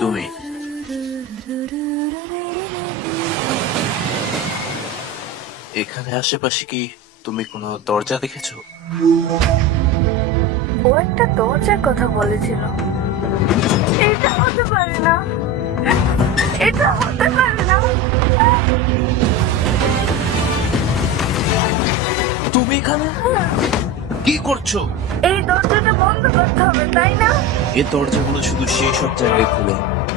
তুমি এখানে আশেপাশে কি তুমি কোনো দরজা দেখেছো? ও একটা দরজার কথা বলেছিল। এটা হতে পারে না, এটা হতে পারে না। তুমি এখানে কি করছো? এই দরজাটা বন্ধ করতে হবে, তাই না? এই দরজাগুলো শুধু সেই সব জায়গায় খুলে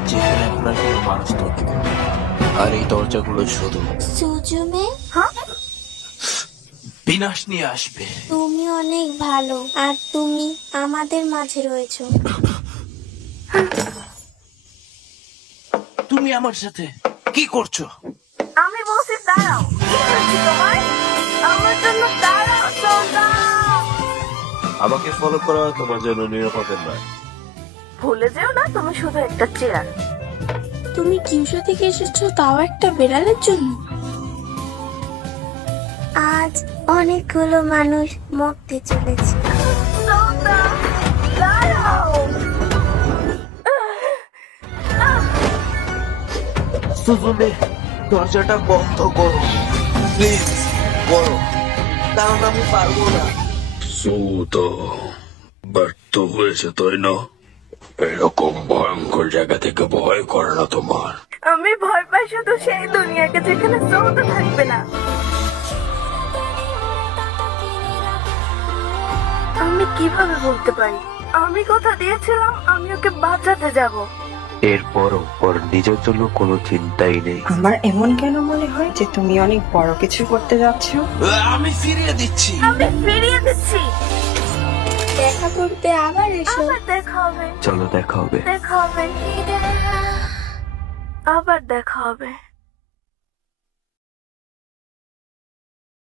যেখানে এখন আর কোনো মানুষ থাকে না। আর এই দরজাগুলো শুধু সুজুমে, হ্যাঁ, বিনাশ নিয়ে আসবে। তুমি অনেক ভালো আর তুমি আমাদের মাঝে রয়েছো। তুমি আমার সাথে কি করছো? আমি বলছি দাঁড়াও। কি হয়েছে তোমার? আমার জন্য দাঁড়াও, সোনা। আমাকে ফলো করা তোমার জন্য নিরাপদ নয়। ভুলে যেও না, তুমি শুধু একটা চেয়ার। তুমি কিউশো থেকে এসেছো, তাও একটা বেড়ালের জন্য। আজ অনেকগুলো মানুষ মরতে চলেছে। সোনা, দাঁড়াও। সুজুনে, দরজাটা বন্ধ করো প্লিজ, করো, কারণ আমি পারবো না। তো ব্যর্থ হয়েছে তাই না? এরকম ভয়ঙ্কর জায়গা থেকে ভয় করে না তোমার? আমি ভয় পাই শুধু সেই দুনিয়াকে যেখানে সৌদ থাকবে না। আমি কিভাবে বলতে পারি? আমি কথা দিয়েছিলাম আমি ওকে বাঁচাতে যাব। এরপরও ওর নিজের জন্য কোনো চিন্তাই নেই। আমার এমন কেন মনে হয় যে তুমি অনেক বড় কিছু করতে যাচ্ছ? আমি ফিরিয়ে দিচ্ছি। আমি ফিরিয়ে দিচ্ছি। দেখা করতে আবার এসো। আবার দেখা হবে, চলো দেখা হবে। দেখা হবে, আবার দেখা হবে।